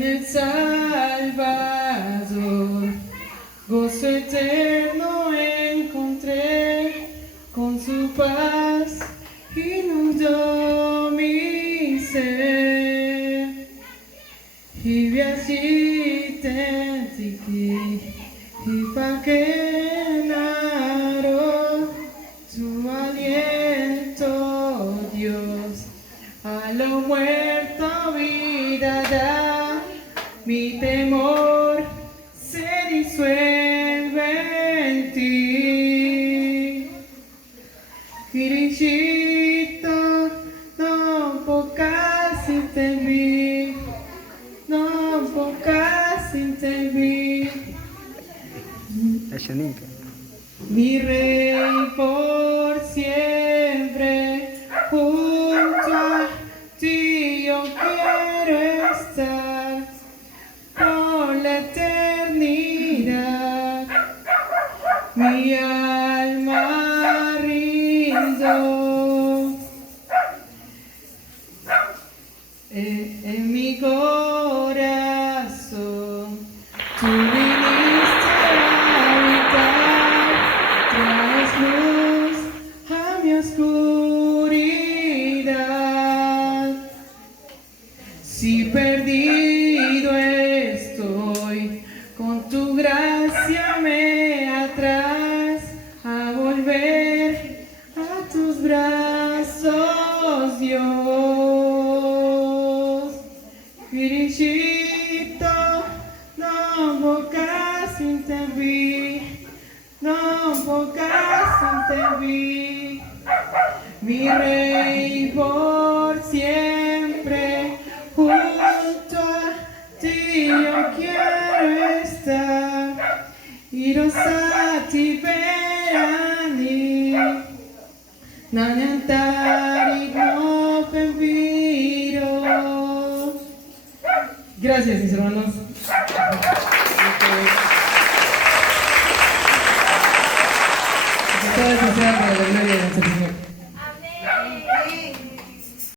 El Salvador, gozo eterno encontré, con su paz inundó mi ser. Y vi allí tentiki, y paquenaro, tu aliento, Dios, a lo muerto vida da, mi temor se disuelve en ti. Kirishito, no pocas sin te vi, no pocas sin te vi. Mi rey por siempre, junto a ti yo quiero estar por la eternidad. Mi alma rindo en mi corazón. Tú viniste a habitar, traes luz a mi oscuridad. Si perdido estoy, con tu gracia me atraes a volver a tus brazos, Dios. Kirishito, no pocas sin te vi, no pocas sin te vi. Mi rey por siempre, junto a ti yo quiero estar. Hirosati verani, Nanyantari no peviro. Gracias, mis hermanos.